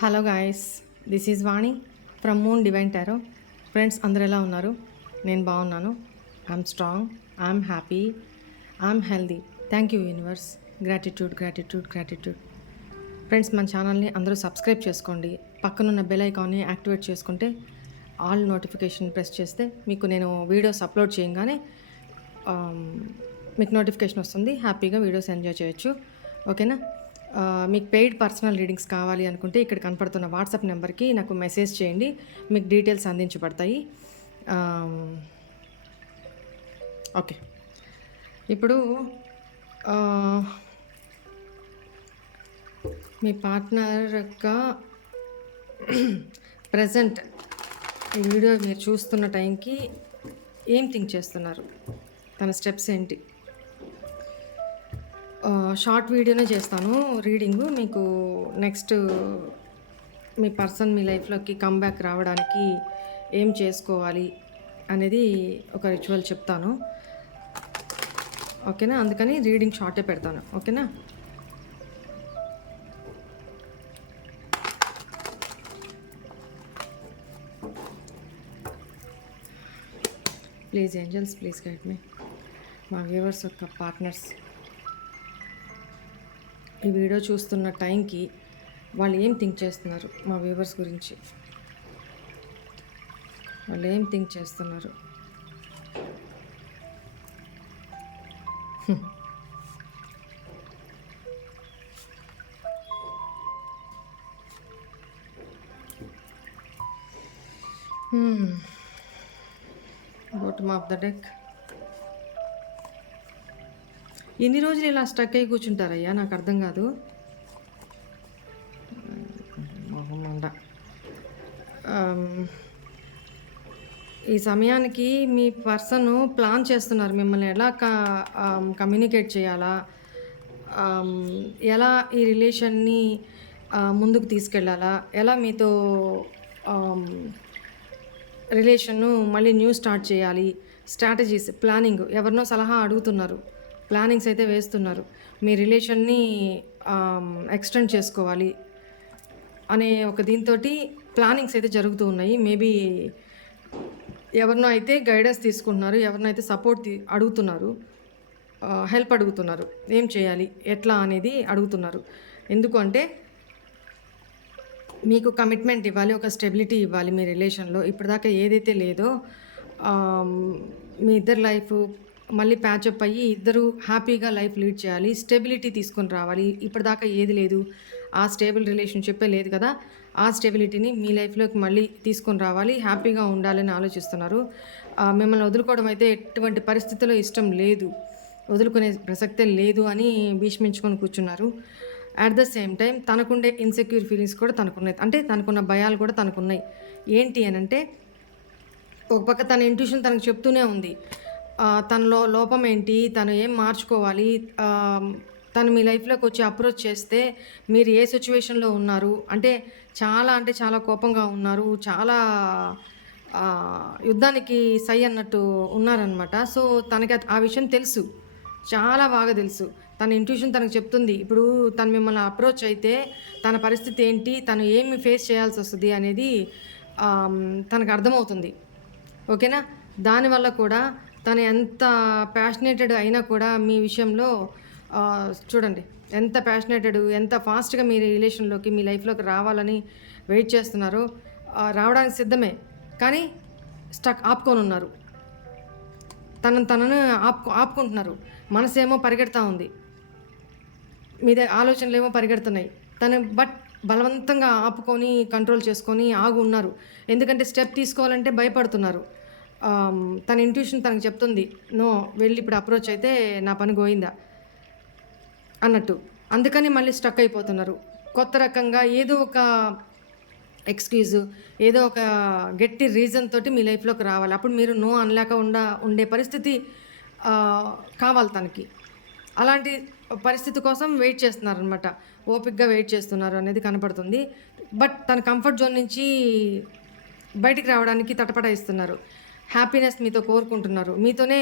Hello guys, this is Vani from moon divine tarot. Friends, అందరు ఎలా ఉన్నారు? నేను బాగున్నాను. I'm strong, I'm happy, I'm healthy. Thank you universe. Gratitude gratitude gratitude. Friends, మన ఛానల్ని అందరూ సబ్స్క్రైబ్ చేసుకోండి. పక్కనున్న బెల్ ఐకాన్ని యాక్టివేట్ చేసుకుంటే ఆల్ నోటిఫికేషన్ ప్రెస్ చేస్తే మీకు నేను వీడియోస్ అప్లోడ్ చేయగానే మీకు నోటిఫికేషన్ వస్తుంది. హ్యాపీగా వీడియోస్ ఎంజాయ్ చేయొచ్చు. ఓకేనా? మీకు పెయిడ్ పర్సనల్ రీడింగ్స్ కావాలి అనుకుంటే ఇక్కడ కనపడుతున్న వాట్సాప్ నెంబర్కి నాకు మెసేజ్ చేయండి. మీకు డీటెయిల్స్ అందించబడతాయి. ఓకే, ఇప్పుడు మీ పార్ట్నర్ యొక్క ప్రజెంట్ ఈ వీడియో మీరు చూస్తున్న టైంకి ఏం థింక్ చేస్తున్నారు, తన స్టెప్స్ ఏంటి? షార్ట్ వీడియోనే చేస్తాను రీడింగు. మీకు నెక్స్ట్ మీ పర్సన్ మీ లైఫ్లోకి కమ్బ్యాక్ రావడానికి ఏం చేసుకోవాలి అనేది ఒక రిచువల్ చెప్తాను. ఓకేనా? అందుకని రీడింగ్ షార్టే పెడతాను. ఓకేనా? ప్లీజ్ ఏంజల్స్, ప్లీజ్ గైడ్ మీ. మా వ్యూవర్స్ యొక్క పార్ట్నర్స్ ఈ వీడియో చూస్తున్న టైంకి వాళ్ళు ఏం థింక్ చేస్తున్నారు, మా వ్యూవర్స్ గురించి వాళ్ళు ఏం థింక్ చేస్తున్నారు? Bottom of the deck. ఎన్ని రోజులు ఇలా స్టక్ అయ్యి కూర్చుంటారయ్యా? నాకు అర్థం కాదు. ఈ సమయానికి మీ పర్సన్ ప్లాన్ చేస్తున్నారు మిమ్మల్ని ఎలా కమ్యూనికేట్ చేయాలా, ఎలా ఈ రిలేషన్ని ముందుకు తీసుకెళ్ళాలా, ఎలా మీతో రిలేషన్ను మళ్ళీ న్యూ స్టార్ట్ చేయాలి, స్ట్రాటజీస్, ప్లానింగ్. ఎవరినో సలహా అడుగుతున్నారు, ప్లానింగ్స్ అయితే వేస్తున్నారు. మీ రిలేషన్ని ఎక్స్టెండ్ చేసుకోవాలి అనే ఒక దీంతో ప్లానింగ్స్ అయితే జరుగుతూ ఉన్నాయి. మేబీ ఎవరినో అయితే గైడెన్స్ తీసుకుంటున్నారు, ఎవరినో అయితే సపోర్ట్ అడుగుతున్నారు, హెల్ప్ అడుగుతున్నారు. ఏం చేయాలి, ఎట్లా అనేది అడుగుతున్నారు. ఎందుకంటే మీకు కమిట్మెంట్ ఇవ్వాలి, ఒక స్టెబిలిటీ ఇవ్వాలి మీ రిలేషన్లో. ఇప్పటిదాకా ఏదైతే లేదో మీ ఇద్దరు లైఫ్ మళ్ళీ ప్యాచప్ అయ్యి ఇద్దరు హ్యాపీగా లైఫ్ లీడ్ చేయాలి, స్టెబిలిటీ తీసుకొని రావాలి. ఇప్పటిదాకా ఏది లేదు, ఆ స్టేబుల్ రిలేషన్షిప్పే లేదు కదా, ఆ స్టెబిలిటీని మీ లైఫ్లోకి మళ్ళీ తీసుకొని రావాలి, హ్యాపీగా ఉండాలని ఆలోచిస్తున్నారు. మిమ్మల్ని వదులుకోవడం అయితే ఎటువంటి పరిస్థితుల్లో ఇష్టం లేదు, వదులుకునే ప్రసక్తే లేదు అని భీష్మించుకొని కూర్చున్నారు. అట్ ద సేమ్ టైం తనకుండే ఇన్సెక్యూర్ ఫీలింగ్స్ కూడా తనకున్నాయి, అంటే తనకున్న భయాలు కూడా తనకున్నాయి. ఏంటి అని అంటే, ఒక పక్క తన ఇంట్యూషన్ తనకు చెప్తూనే ఉంది తనలో లోపం ఏంటి, తను ఏం మార్చుకోవాలి, తను మీ లైఫ్లోకి వచ్చి అప్రోచ్ చేస్తే మీరు ఏ సిచ్యువేషన్లో ఉన్నారు, అంటే చాలా కోపంగా ఉన్నారు, చాలా యుద్ధానికి సై అన్నట్టు ఉన్నారనమాట. సో తనకి ఆ విషయం తెలుసు, చాలా బాగా తెలుసు. తన ఇంట్యూషన్ తనకు చెప్తుంది ఇప్పుడు తను మిమ్మల్ని అప్రోచ్ అయితే తన పరిస్థితి ఏంటి, తను ఏమి ఫేస్ చేయాల్సి వస్తుంది అనేది తనకు అర్థమవుతుంది. ఓకేనా? దానివల్ల కూడా తను ఎంత ప్యాషనేటెడ్ అయినా కూడా మీ విషయంలో చూడండి, ఎంత ప్యాషనేటెడ్, ఎంత ఫాస్ట్గా మీ రిలేషన్లోకి మీ లైఫ్లోకి రావాలని వెయిట్ చేస్తున్నారో. రావడానికి సిద్ధమే, కానీ స్టక్ ఆపుకొని ఉన్నారు. తనను ఆపుకుంటున్నారు. మనసేమో పరిగెడతా ఉంది, మీద ఆలోచనలు ఏమో పరిగెడుతున్నాయి. బట్ బలవంతంగా ఆపుకొని కంట్రోల్ చేసుకొని ఆగు ఉన్నారు. ఎందుకంటే స్టెప్ తీసుకోవాలంటే భయపడుతున్నారు. తన ఇంట్యూషన్ తనకు చెప్తుంది, నో, వెళ్ళి ఇప్పుడు అప్రోచ్ అయితే నా పని గోయిందా అన్నట్టు. అందుకని మళ్ళీ స్టక్ అయిపోతున్నారు. కొత్త రకంగా ఏదో ఒక ఎక్స్క్యూజు, ఏదో ఒక గట్టి రీజన్ తోటి మీ లైఫ్లోకి రావాలి. అప్పుడు మీరు నో అనలేక ఉండే పరిస్థితి కావాలి తనకి. అలాంటి పరిస్థితి కోసం వెయిట్ చేస్తున్నారనమాట, ఓపిక్గా వెయిట్ చేస్తున్నారు అనేది కనపడుతుంది. బట్ తన కంఫర్ట్ జోన్ నుంచి బయటికి రావడానికి తటపటాయిస్తున్నారు. హ్యాపీనెస్ మీతో కోరుకుంటున్నారు, మీతోనే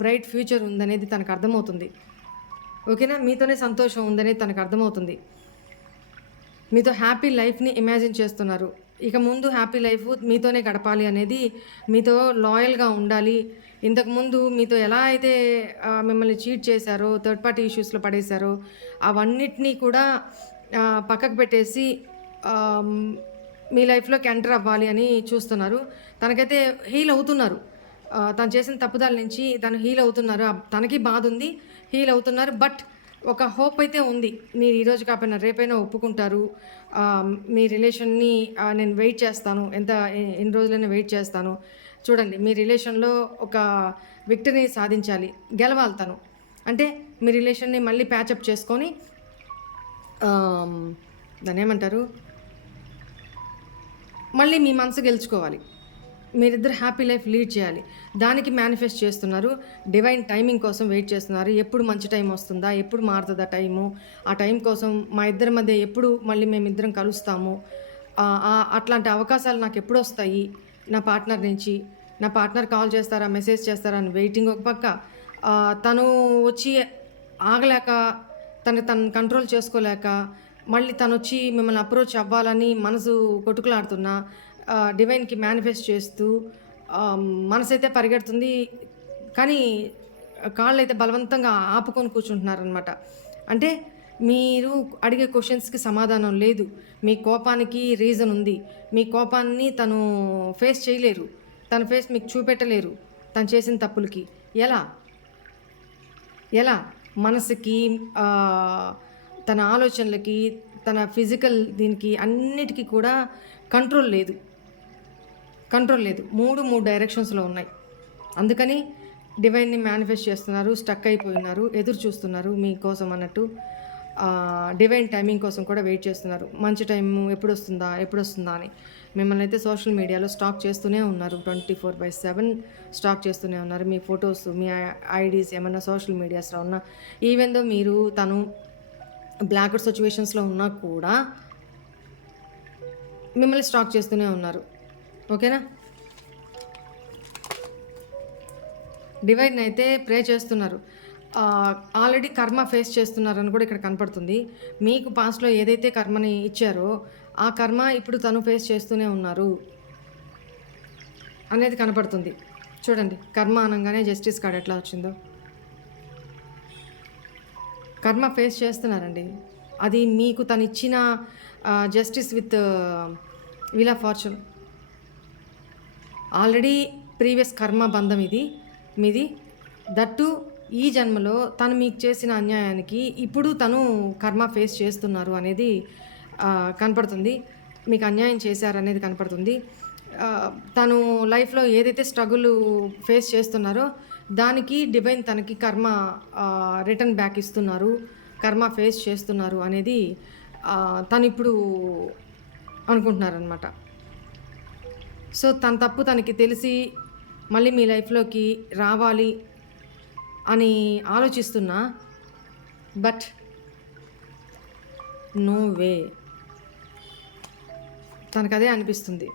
బ్రైట్ ఫ్యూచర్ ఉందనేది తనకు అర్థమవుతుంది. ఓకేనా? మీతోనే సంతోషం ఉందనేది తనకు అర్థమవుతుంది. మీతో హ్యాపీ లైఫ్‌ని ఇమాజిన్ చేస్తున్నారు. ఇక ముందు హ్యాపీ లైఫ్ మీతోనే గడపాలి అనేది, మీతో లాయల్‌గా ఉండాలి. ఇంతకుముందు మీతో ఎలా అయితే మిమ్మల్ని చీట్ చేశారో, థర్డ్ పార్టీ ఇష్యూస్‌లో పడేశారో, అవన్నిటిని కూడా పక్కకు పెట్టేసి ఆహ్, హ్మ్, మీ లైఫ్‌లోకి ఎంటర్ అవ్వాలి అని చూస్తున్నారు. తనకైతే హీల్ అవుతున్నారు. తను చేసిన తప్పుదాల నుంచి తను హీల్ అవుతున్నారు. తనకి బాధుంది. హీల్ అవుతున్నారు. బట్ ఒక హోప్ అయితే ఉంది. మీరు ఈరోజు కాకపోయినా రేపైనా ఒప్పుకుంటారు. మీ రిలేషన్‌ని నేను వెయిట్ చేస్తాను. ఎన్ని రోజులైనా వెయిట్ చేస్తాను. చూడండి, మీ రిలేషన్‌లో ఒక విక్టరీ సాధించాలి. గెలవాలి తను. అంటే మీ రిలేషన్‌ని మళ్ళీ ప్యాచప్ చేసుకొని ఆహ్, దాన్నేమంటారు? మళ్ళీ మీ మనసు గెలుచుకోవాలి. మీరిద్దరు హ్యాపీ లైఫ్ లీడ్ చేయాలి. దానికి మేనిఫెస్ట్ చేస్తున్నారు. డివైన్ టైమింగ్ కోసం వెయిట్ చేస్తున్నారు. ఎప్పుడు మంచి టైం వస్తుందా? ఎప్పుడు మారుతదా టైము? ఆ టైం కోసం మా ఇద్దరి మధ్య ఎప్పుడు మళ్ళీ మేమిద్దరం కలుస్తాము? అట్లాంటి అవకాశాలు నాకెప్పుడొస్తాయి నా పార్ట్నర్ నుంచి? నా పార్ట్నర్ కాల్ చేస్తారా? మెసేజ్ చేస్తారా? అని వెయిటింగ్ ఒక పక్క. తను వచ్చి ఆగలేక, తను కంట్రోల్ చేసుకోలేక, మళ్ళీ తనొచ్చి మిమ్మల్ని అప్రోచ్ అవ్వాలని మనసు కొట్టుకులాడుతున్నా, డివైన్‌కి మేనిఫెస్ట్ చేస్తూ మనసైతే పరిగెడుతుంది. కానీ కాళ్ళైతే బలవంతంగా ఆపుకొని కూర్చుంటున్నారనమాట. అంటే మీరు అడిగే క్వెషన్స్‌కి సమాధానం లేదు. మీ కోపానికి రీజన్ ఉంది. మీ కోపాన్ని తను ఫేస్ చేయలేరు. తన ఫేస్ మీకు చూపెట్టలేరు. తను చేసిన తప్పులకి. ఎలా? ఎలా? మనసుకి, ఆహ్, తన ఆలోచనలకి, తన ఫిజికల్ దీనికి అన్నిటికి కూడా కంట్రోల్ లేదు. కంట్రోల్ లేదు. 3 డైరెక్షన్స్‌లో ఉన్నాయి. అందుకని డివైన్‌ని మేనిఫెస్ట్ చేస్తున్నారు. స్టక్ అయిపోయున్నారు. ఎదురు చూస్తున్నారు మీకోసం అన్నట్టు. డివైన్ టైమింగ్ కోసం కూడా వెయిట్ చేస్తున్నారు. మంచి టైము ఎప్పుడొస్తుందా? ఎప్పుడొస్తుందా అని. మిమ్మల్ని అయితే సోషల్ మీడియాలో స్టాక్ చేస్తూనే ఉన్నారు. 24/7 స్టాక్ చేస్తూనే ఉన్నారు. మీ ఫోటోస్, మీ ఐడీస్ ఏమన్నా సోషల్ మీడియాస్‌లో ఉన్నా, ఈవెన్ దో తను బ్లాక్‌ఔట్ సిట్యుయేషన్స్‌లో ఉన్నా కూడా మిమ్మల్ని స్టాక్ చేస్తూనే ఉన్నారు. ఓకేనా? డివైడ్‌ని అయితే ప్రే చేస్తున్నారు. ఆల్రెడీ కర్మ ఫేస్ చేస్తున్నారని కూడా ఇక్కడ కనపడుతుంది. మీకు పాస్ట్‌లో ఏదైతే కర్మని ఇచ్చారో, ఆ కర్మ ఇప్పుడు తను ఫేస్ చేస్తూనే ఉన్నారు అనేది కనపడుతుంది. చూడండి, కర్మ అనంగానే జస్టిస్ కార్డ్ ఎట్లా వచ్చిందో. కర్మ ఫేస్ చేస్తున్నారండి. అది మీకు తనిచ్చిన justice with wheel of fortune. Already previous కర్మ బంధం ఇది మీది. దట్టు ఈ జన్మలో తను మీకు చేసిన అన్యాయానికి ఇప్పుడు తను కర్మ ఫేస్ చేస్తున్నారు అనేది కనపడుతుంది. మీకు అన్యాయం చేశారనేది కనపడుతుంది. తను లైఫ్‌లో ఏదైతే స్ట్రగుల్ ఫేస్ చేస్తున్నారో దానికి డివైన్ తనకి కర్మ రిటర్న్ బ్యాక్ ఇస్తున్నారు. కర్మ ఫేస్ చేస్తున్నారు అనేది తనిప్పుడు అనుకుంటున్నారనమాట. సో, తన తప్పు తనకి తెలిసి మళ్ళీ మీ లైఫ్‌లోకి రావాలి అని ఆలోచిస్తున్నా. But no way. తనకదే అనిపిస్తుంది.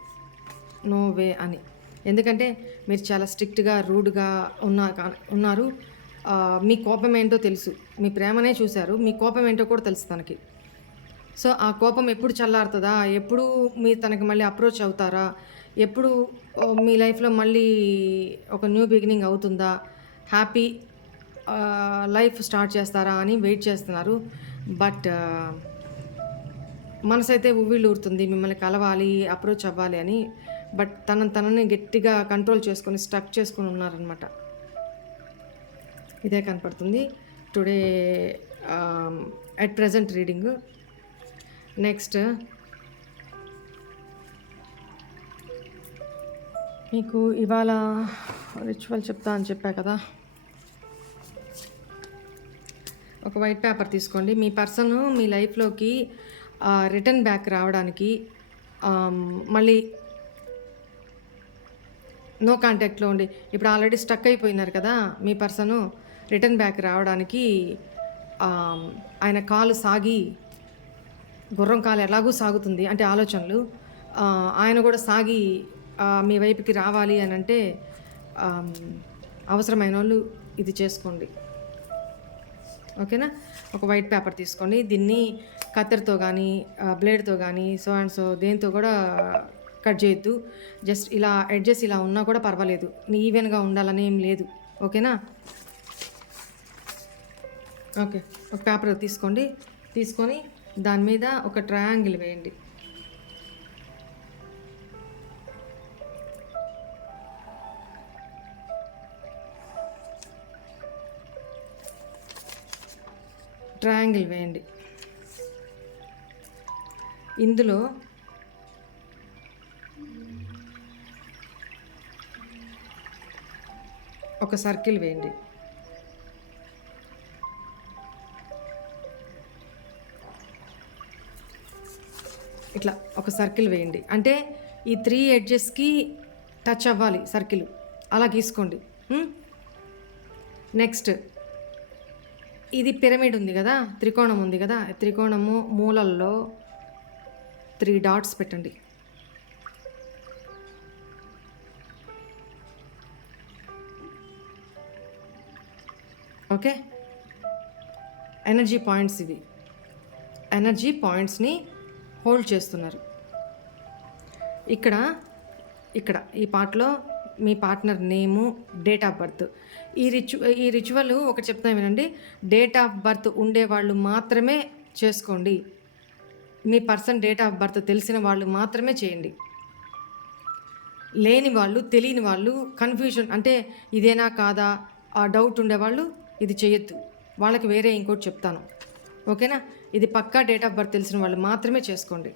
నో వే అని. ఎందుకంటే మీరు చాలా స్ట్రిక్ట్‌గా, రూడ్‌గా ఉన్నారు. మీ కోపం ఏంటో తెలుసు. మీ ప్రేమనే చూసారు. మీ కోపం ఏంటో కూడా తెలుసు తనకి. సో, ఆ కోపం ఎప్పుడు చల్లారుతదా? ఎప్పుడు మీరు తనకి మళ్ళీ అప్రోచ్ అవుతారా? ఎప్పుడు మీ లైఫ్‌లో మళ్ళీ ఒక న్యూ బిగినింగ్ అవుతుందా? హ్యాపీ లైఫ్ స్టార్ట్ చేస్తారా అని వెయిట్ చేస్తున్నారు. బట్ మనసైతే ఉవ్విళ్ళూరుతుంది మిమ్మల్ని కలవాలి, అప్రోచ్ అవ్వాలి అని. బట్ తనని గట్టిగా కంట్రోల్ చేసుకొని, స్టక్ చేసుకొని ఉన్నారనమాట. ఇదే కనపడుతుంది today at present reading. Next మీకు ఇవాళ రిచువల్ చెప్తా అని చెప్పా కదా. ఒక వైట్ పేపర్ తీసుకోండి. మీ పర్సన్ మీ లైఫ్లోకి రిటర్న్ బ్యాక్ రావడానికి, మళ్ళీ నో కాంటాక్ట్లో ఉండి ఇప్పుడు ఆల్రెడీ స్టక్ అయిపోయినారు కదా. మీ పర్సను రిటర్న్ బ్యాక్ రావడానికి ఆయన కాలు సాగి, గుర్రం కాలు ఎలాగూ సాగుతుంది అంటే ఆలోచనలు, ఆయన కూడా సాగి మీ వైపుకి రావాలి అని అంటే అవసరమైన వాళ్ళు ఇది చేసుకోండి. ఓకేనా? ఒక వైట్ పేపర్ తీసుకోండి. దీన్ని కత్తెరతో కానీ బ్లేడ్తో కానీ సో అండ్ సో దేంతో కూడా కట్ చేయొద్దు. జస్ట్ ఇలా ఎడ్జెస్ ఇలా ఉన్నా కూడా పర్వాలేదు, ఈవెన్గా ఉండాలని ఏం లేదు. ఓకేనా? ఓకే, ఒక పేపర్ తీసుకోండి. తీసుకొని దాని మీద ఒక ట్రయాంగిల్ వేయండి. ట్రయాంగిల్ వేయండి. ఇందులో ఒక సర్కిల్ వేయండి. ఇట్లా ఒక సర్కిల్ వేయండి. అంటే ఈ 3 ఎడ్జెస్కి టచ్ అవ్వాలి సర్కిల్, అలా గీసుకోండి. నెక్స్ట్ ఇది పిరమిడ్ ఉంది కదా, త్రికోణం ఉంది కదా, త్రికోణము మూలల్లో 3 డాట్స్ పెట్టండి. ఓకే, ఎనర్జీ పాయింట్స్ ఇవి. ఎనర్జీ పాయింట్స్ని హోల్డ్ చేస్తున్నారు. ఇక్కడ ఈ పార్ట్లో మీ partner name, date of birth. ఈ రిచువల్ ఒకటి చెప్తాను వినండి. డేట్ ఆఫ్ బర్త్ ఉండేవాళ్ళు మాత్రమే చేసుకోండి. మీ పర్సన్ డేట్ ఆఫ్ బర్త్ తెలిసిన వాళ్ళు మాత్రమే చేయండి. లేని వాళ్ళు, తెలియని వాళ్ళు, కన్ఫ్యూజన్ అంటే ఇదేనా కాదా ఆ డౌట్ ఉండేవాళ్ళు ఇది చేయొద్దు. వాళ్ళకి వేరే ఇంకోటి చెప్తాను. ఓకేనా? ఇది పక్కా డేట్ ఆఫ్ బర్త్ తెలిసిన వాళ్ళు మాత్రమే చేసుకోండి.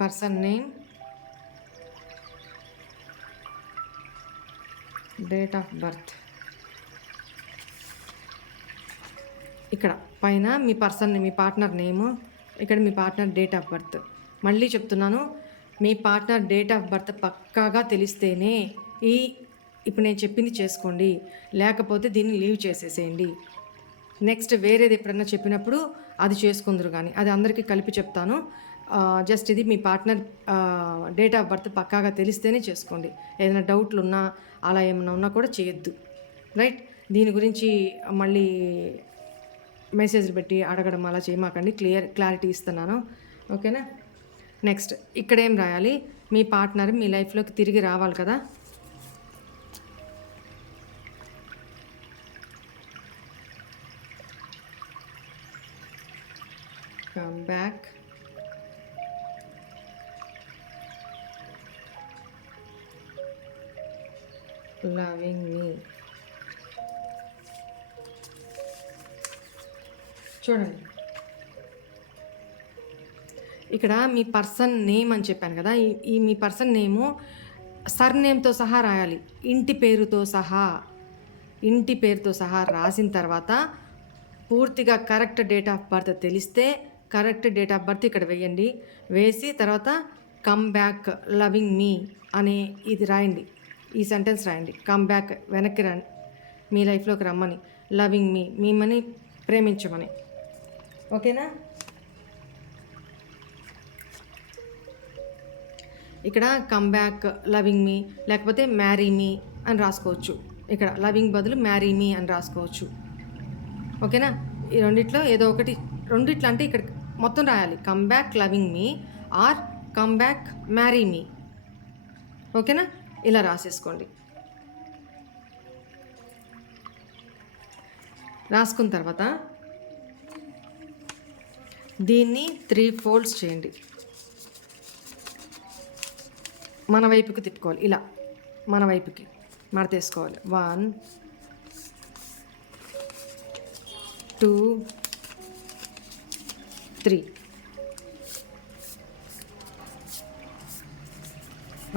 Person name, date of birth. ఇక్కడ పైన మీ పర్సన్, మీ పార్ట్నర్ నేము, ఇక్కడ మీ పార్ట్నర్ డేట్ ఆఫ్ బర్త్. మళ్ళీ చెప్తున్నాను, మీ పార్ట్నర్ డేట్ ఆఫ్ బర్త్ పక్కాగా తెలిస్తేనే ఇప్పుడు నేను చెప్పింది చేసుకోండి, లేకపోతే దీన్ని లీవ్ చేసేసేయండి. నెక్స్ట్ వేరేది ఎప్పుడన్నా చెప్పినప్పుడు అది చేసుకుందరు, కానీ అది అందరికీ కలిపి చెప్తాను. జస్ట్ ఇది మీ పార్ట్నర్ డేట్ ఆఫ్ బర్త్ పక్కాగా తెలిస్తేనే చేసుకోండి. ఏదైనా డౌట్లు ఉన్నా అలా ఏమైనా ఉన్నా కూడా చేయొద్దు. రైట్? దీని గురించి మళ్ళీ మెసేజ్లు పెట్టి అడగడం అలా చేయమాకండి. క్లారిటీ ఇస్తున్నాను. ఓకేనా? నెక్స్ట్ ఇక్కడ ఏం రాయాలి? మీ పార్ట్నర్ మీ లైఫ్లోకి తిరిగి రావాలి కదా. కమ్ బ్యాక్, లవింగ్ మీ. చూడండి, ఇక్కడ మీ పర్సన్ నేమ్ అని చెప్పాను కదా, ఈ మీ పర్సన్ నేము సర్నేమ్తో సహా రాయాలి. ఇంటి పేరుతో సహా రాసిన తర్వాత పూర్తిగా కరెక్ట్ డేట్ ఆఫ్ బర్త్ తెలిస్తే కరెక్ట్ డేట్ ఆఫ్ బర్త్ ఇక్కడ వేయండి. వేసి తర్వాత కమ్ బ్యాక్ లవింగ్ మీ అనే ఇది రాయండి. ఈ సెంటెన్స్ రాయండి. కమ్ బ్యాక్, వెనక్కి రండి, మీ లైఫ్లోకి రమ్మని, లవింగ్ మీ, మిమ్మల్ని ప్రేమించమని. ఓకేనా? ఇక్కడ కమ్ బ్యాక్ లవింగ్ మీ, లేకపోతే మ్యారీ మీ అని రాసుకోవచ్చు. ఇక్కడ లవింగ్ బదులు మ్యారీ మీ అని రాసుకోవచ్చు. ఓకేనా? ఈ రెండిట్లో ఏదో ఒకటి, రెండిట్లో అంటే ఇక్కడ మొత్తం రాయాలి. Come back loving me or come back marry me. ఓకేనా? ఇలా రాసేసుకోండి. రాసుకున్న తర్వాత దీన్ని 3 ఫోల్డ్స్ చేయండి. మన వైపుకి తిప్పుకోవాలి. ఇలా మన వైపుకి మడతేసుకోవాలి. 1 2 3.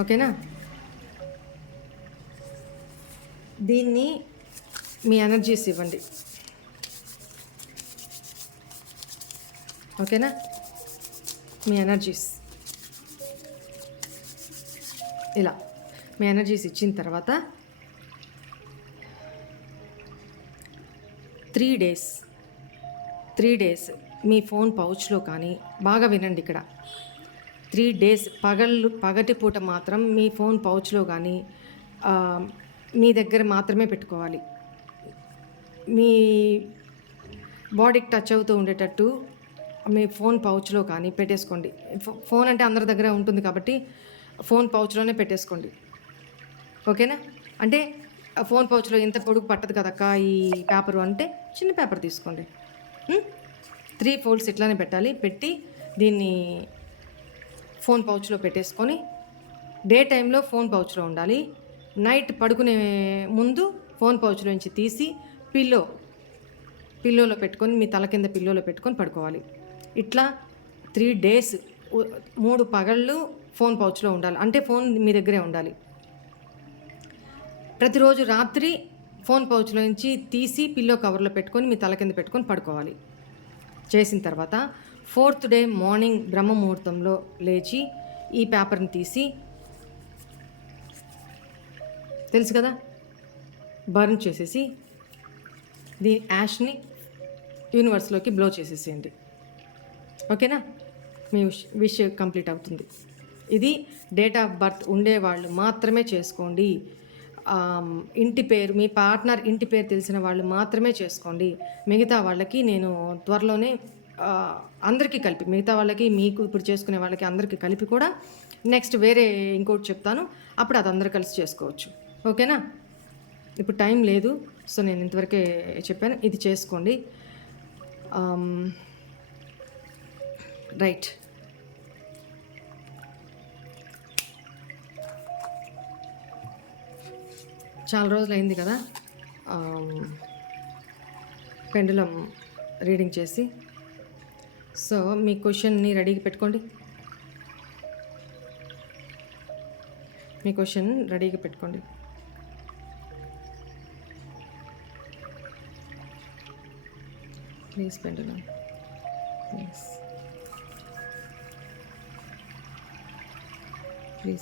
ఓకేనా? దీన్ని మీ ఎనర్జీస్ ఇవ్వండి. ఓకేనా? మీ ఎనర్జీస్ ఇలా మీ ఎనర్జీస్ ఇచ్చిన తర్వాత 3 డేస్ మీ ఫోన్ పౌచ్లో కానీ, బాగా వినండి ఇక్కడ, 3 డేస్ పగటిపూట మాత్రం మీ ఫోన్ పౌచ్‌లో గానీ, మీ దగ్గర మాత్రమే పెట్టుకోవాలి. మీ బాడీకి టచ్ అవుతూ ఉండేటట్టు మీ ఫోన్ పౌచ్‌లో కానీ పెట్టేసుకోండి. ఫోన్ అంటే అందరి దగ్గర ఉంటుంది కాబట్టి ఫోన్ పౌచ్‌లోనే పెట్టేసుకోండి. ఓకేనా? అంటే ఫోన్ పౌచ్‌లో ఇంత పొడుగు పట్టదు కదక్కా ఈ పేపరు అంటే చిన్న పేపర్ తీసుకోండి. 3 ఫోల్డ్స్ ఇట్లానే పెట్టాలి. పెట్టి దీన్ని ఫోన్ పౌచ్‌లో పెట్టేసుకొని డే టైంలో ఫోన్ పౌచ్‌లో ఉండాలి. నైట్ పడుకునే ముందు ఫోన్ పౌచ్‌లోంచి తీసి పిల్లోలో పెట్టుకొని మీ తల కింద పిల్లోలో పెట్టుకొని పడుకోవాలి. ఇట్లా 3 డేస్ 3 పగళ్ళు ఫోన్ పౌచ్‌లో ఉండాలి. అంటే ఫోన్ మీ దగ్గరే ఉండాలి. ప్రతిరోజు రాత్రి ఫోన్ పౌచ్‌లోంచి తీసి పిల్లో కవర్‌లో పెట్టుకొని మీ తల కింద పెట్టుకొని పడుకోవాలి. చేసిన తర్వాత 4th డే మార్నింగ్ బ్రహ్మ ముహూర్తంలో లేచి ఈ పేపర్‌ని తీసి తెలుసు కదా! బర్న్ చేసేసి దీని యాష్‌ని యూనివర్స్‌లోకి బ్లో చేసేసేయండి. ఓకేనా? మీ విష్ కంప్లీట్ అవుతుంది. ఇది డేట్ ఆఫ్ బర్త్ ఉండేవాళ్ళు మాత్రమే చేసుకోండి. ఇంటి పేరు మీ పార్ట్నర్ ఇంటి పేరు తెలిసిన వాళ్ళు మాత్రమే చేసుకోండి. మిగతా వాళ్ళకి నేను త్వరలోనే అందరికీ కలిపి మిగతా వాళ్ళకి మీకు ఇప్పుడు చేసుకునే వాళ్ళకి అందరికీ కలిపి కూడా నెక్స్ట్ వేరే ఇంకోటి చెప్తాను. అప్పుడు అది అందరూ కలిసి చేసుకోవచ్చు. ఓకేనా? ఇప్పుడు టైం లేదు. సో నేను ఇంతవరకే చెప్పాను. ఇది చేసుకోండి. రైట్. చాలా రోజులైంది కదా పెండులం రీడింగ్ చేసి. సో మీ క్వశ్చన్ని రెడీగా పెట్టుకోండి. మీ క్వశ్చన్ రెడీగా పెట్టుకోండి. Please pendulum, please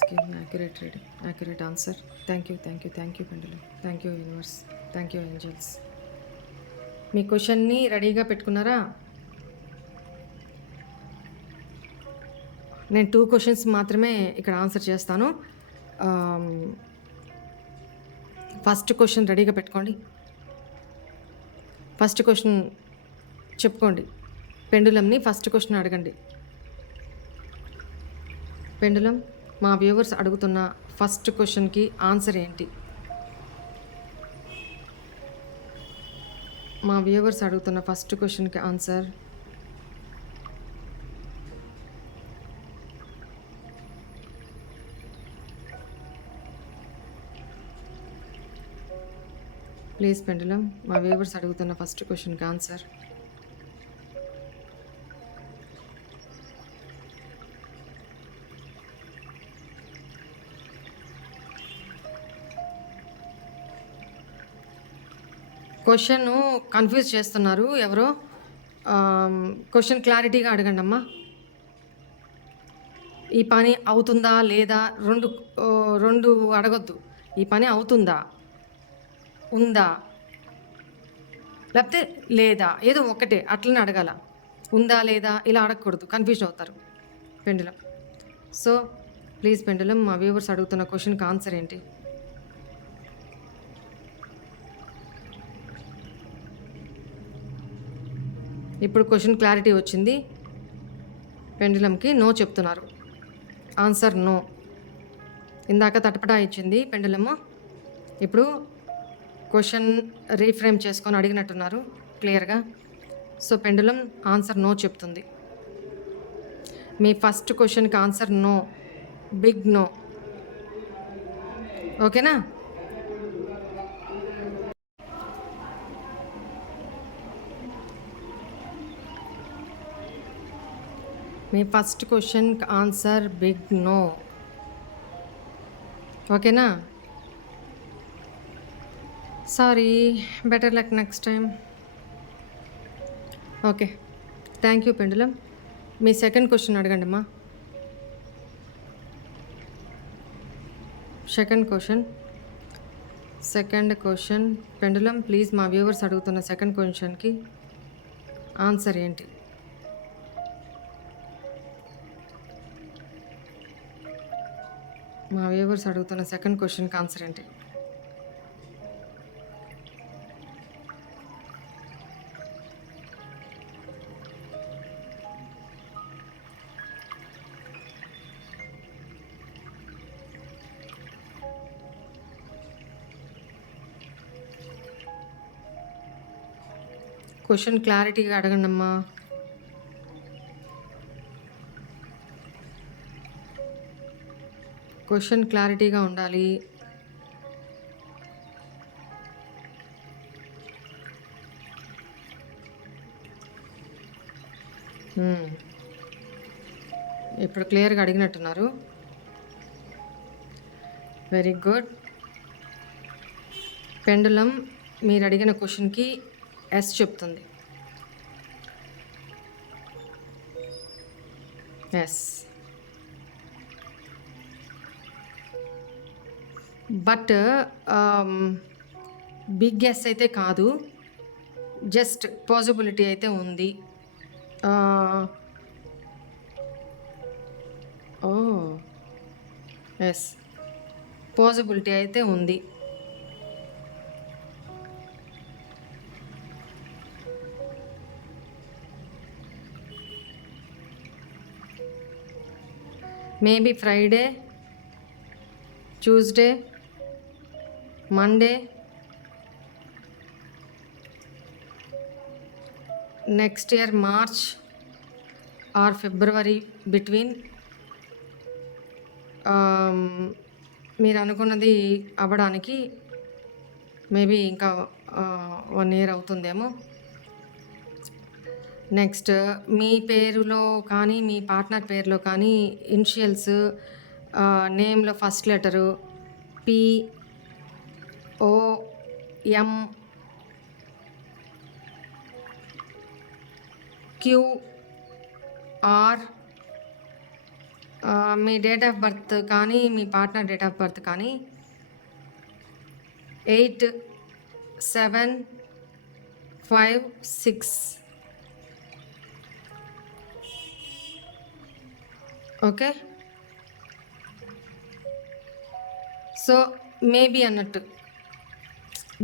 give me accurate reading, accurate answer. Thank you pendulum. Thank you universe. Thank you angels. మీ క్వశ్చన్ని రెడీగా పెట్టుకున్నారా? నేను 2 క్వశ్చన్స్ మాత్రమే ఇక్కడ ఆన్సర్ చేస్తాను. ఫస్ట్ క్వశ్చన్ రెడీగా పెట్టుకోండి. ఫస్ట్ క్వశ్చన్ చెప్పుకోండి. పెండులంని ఫస్ట్ క్వశ్చన్ అడగండి. పెండులం, మా వ్యూవర్స్ అడుగుతున్న ఫస్ట్ క్వశ్చన్కి ఆన్సర్ ఏంటి? మా వ్యూవర్స్ అడుగుతున్న ఫస్ట్ క్వశ్చన్కి ఆన్సర్ ప్లీజ్ పెండులం, మా వ్యూవర్స్ అడుగుతున్న ఫస్ట్ క్వశ్చన్కి ఆన్సర్. క్వశ్చన్ కన్ఫ్యూజ్ చేస్తున్నారు ఎవరో. క్వశ్చన్ క్లారిటీగా అడగండి అమ్మా. ఈ పని అవుతుందా లేదా రెండు అడగొద్దు. ఈ పని అవుతుందా, ఉందా, లేకపోతే లేదా, ఏదో ఒకటే అట్లనే అడగాల. ఉందా లేదా ఇలా అడగకూడదు, కన్ఫ్యూజన్ అవుతారు పెండులం. సో ప్లీజ్ పెండులం, మా వ్యూవర్స్ అడుగుతున్న క్వశ్చన్కి ఆన్సర్ ఏంటి? ఇప్పుడు క్వశ్చన్ క్లారిటీ వచ్చింది. పెండులంకి నో చెప్తున్నారు. Answer no. ఇందాక తటపటా ఇచ్చింది పెండులము. ఇప్పుడు క్వశ్చన్ రీఫ్రేమ్ చేసుకొని అడిగినట్టున్నారు క్లియర్గా. సో పెండులం ఆన్సర్ నో చెప్తుంది. మీ ఫస్ట్ క్వశ్చన్కి ఆన్సర్ నో, బిగ్ నో. ఓకేనా? మీ ఫస్ట్ క్వశ్చన్కి ఆన్సర్ బిగ్ నో. ఓకేనా? Sorry, better luck next time. Okay, thank you pendulum. Me second question అడగండి అమ్మా. సెకండ్ క్వశ్చన్ పెండులం, ప్లీజ్ మా వ్యూవర్స్ అడుగుతున్న సెకండ్ క్వశ్చన్కి ఆన్సర్ ఏంటి? మా వ్యూవర్స్ అడుగుతున్న సెకండ్ క్వశ్చన్కి ఆన్సర్ ఏంటి? క్వశ్చన్ క్లారిటీగా అడగండి అమ్మా. క్వశ్చన్ క్లారిటీగా ఉండాలి. ఇప్పుడు క్లియర్గా అడిగినట్టున్నారు. Very good. పెండులం మీరు అడిగిన క్వశ్చన్కి ఎస్ చెప్తుంది. ఎస్, బట్ బిగ్ ఎస్ అయితే కాదు, జస్ట్ పాసిబిలిటీ అయితే ఉంది. ఓ ఎస్, పాసిబిలిటీ అయితే ఉంది. Maybe Friday, Tuesday, Monday, next year March are February between మీరు అనుకున్నది అవ్వడానికి మేబీ ఇంకా 1 year అవుతుందేమో. నెక్స్ట్ మీ పేరులో కానీ మీ పార్ట్నర్ పేరులో కానీ ఇనిషియల్స్, నేమ్లో ఫస్ట్ లెటరు POM QR, మీ డేట్ ఆఫ్ బర్త్ కానీ మీ పార్ట్నర్ డేట్ ఆఫ్ బర్త్ కానీ 8756. ఓకే, సో మేబీ అన్నట్టు,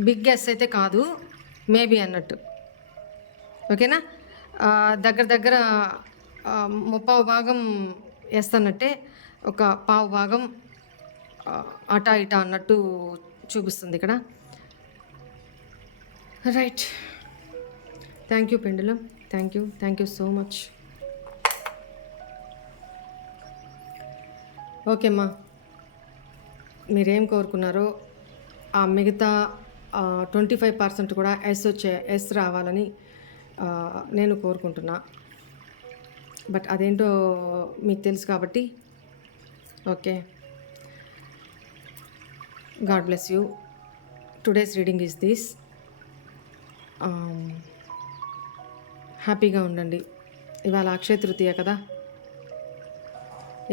బిగ్ గెస్ అయితే కాదు, మేబీ అన్నట్టు. ఓకేనా? దగ్గర దగ్గర 30% వేస్తున్నట్టే, ఒక 15% అటా ఇటా అన్నట్టు చూపిస్తుంది ఇక్కడ. Right, thank you pendulum, thank you so much. Okay అమ్మా, మీరేం కోరుకున్నారో ఆ మిగతా 25% కూడా ఎస్ రావాలని నేను కోరుకుంటున్నా. బట్ అదేంటో మీకు తెలుసు కాబట్టి. Okay, God bless you. Today's reading is this. హ్యాపీగా ఉండండి. ఇవాళ అక్షయ తృతీయ కదా.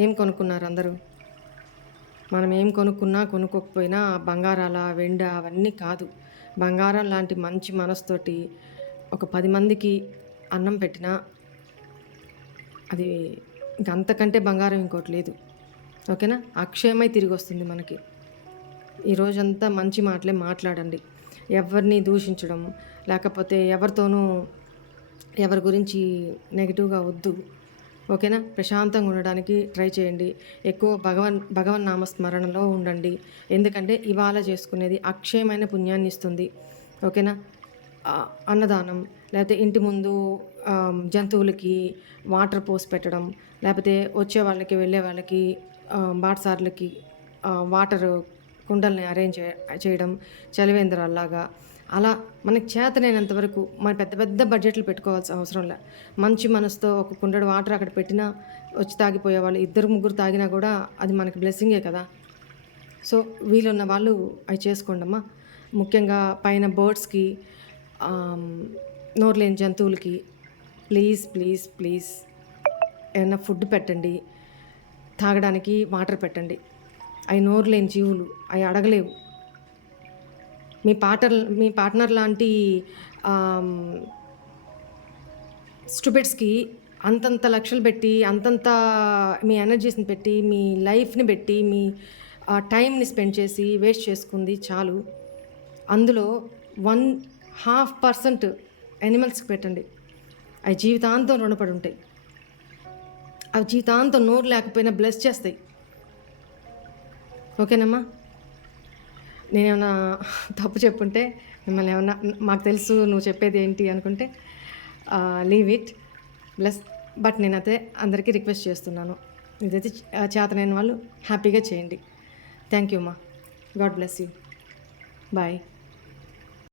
ఏం కొనుక్కున్నారు అందరూ? మనం ఏం కొనుక్కున్నా కొనుక్కోకపోయినా బంగారాల వెండి అవన్నీ కాదు, బంగారం లాంటి మంచి మనసుతోటి ఒక 10 మందికి అన్నం పెట్టినా అది ఇంకంతకంటే బంగారం ఇంకోటి లేదు. ఓకేనా? అక్షయమై తిరిగి వస్తుంది మనకి. ఈరోజంతా మంచి మాటలే మాట్లాడండి. ఎవరిని దూషించడం లేకపోతే ఎవరితోనూ ఎవరి గురించి నెగిటివ్గా వద్దు. ఓకేనా? ప్రశాంతంగా ఉండడానికి ట్రై చేయండి. ఎక్కువ భగవన్ నామస్మరణలో ఉండండి. ఎందుకంటే ఇవాళ చేసుకునేది అక్షయమైన పుణ్యాన్ని ఇస్తుంది. ఓకేనా? అన్నదానం, లేకపోతే ఇంటి ముందు జంతువులకి వాటర్ పోసి పెట్టడం, లేకపోతే వచ్చే వాళ్ళకి వెళ్ళే వాళ్ళకి బాటసార్లకి వాటర్ కుండల్ని అరేంజ్ చేయడం, చలివేంద్రాల్లాగా అలా మనకి చేతనైనంత వరకు. మన పెద్ద పెద్ద బడ్జెట్లు పెట్టుకోవాల్సిన అవసరం లే. మంచి మనసుతో ఒక కుండడు వాటర్ అక్కడ పెట్టినా వచ్చి తాగిపోయే వాళ్ళు 2-3 తాగినా కూడా అది మనకి బ్లెస్సింగే కదా. సో వీలున్న వాళ్ళు అవి చేసుకోండి అమ్మా. ముఖ్యంగా పైన బర్డ్స్కి, నోరు లేని జంతువులకి ప్లీజ్ ప్లీజ్ ప్లీజ్ ఏమన్నా ఫుడ్ పెట్టండి, తాగడానికి వాటర్ పెట్టండి. అవి నోరు లేని జీవులు, అవి అడగలేవు. మీ పార్ట్నర్ లాంటి స్టూపిడ్స్కి అంతంత లక్షలు పెట్టి, అంతంత మీ ఎనర్జీస్ని పెట్టి, మీ లైఫ్ని పెట్టి, మీ ఆ టైంని స్పెండ్ చేసి వేస్ట్ చేసుకుంది చాలు. అందులో 1.5% యానిమల్స్‌కి పెట్టండి. అవి జీవితాంతం రుణపడి ఉంటాయి. అవి జీవితాంతం నోరు లేకపోయినా బ్లెస్ చేస్తాయి. ఓకేనమ్మా? నేనేమన్నా తప్పు చెప్పుంటే మిమ్మల్ని ఏమన్నా మాకు తెలుసు నువ్వు చెప్పేది ఏంటి అనుకుంటే లీవ్ ఇట్. ప్లస్ బట్ నేనైతే అందరికీ రిక్వెస్ట్ చేస్తున్నాను. ఇదైతే చేతనైన వాళ్ళు హ్యాపీగా చేయండి. థ్యాంక్ యూ అమ్మా. God bless you. బాయ్.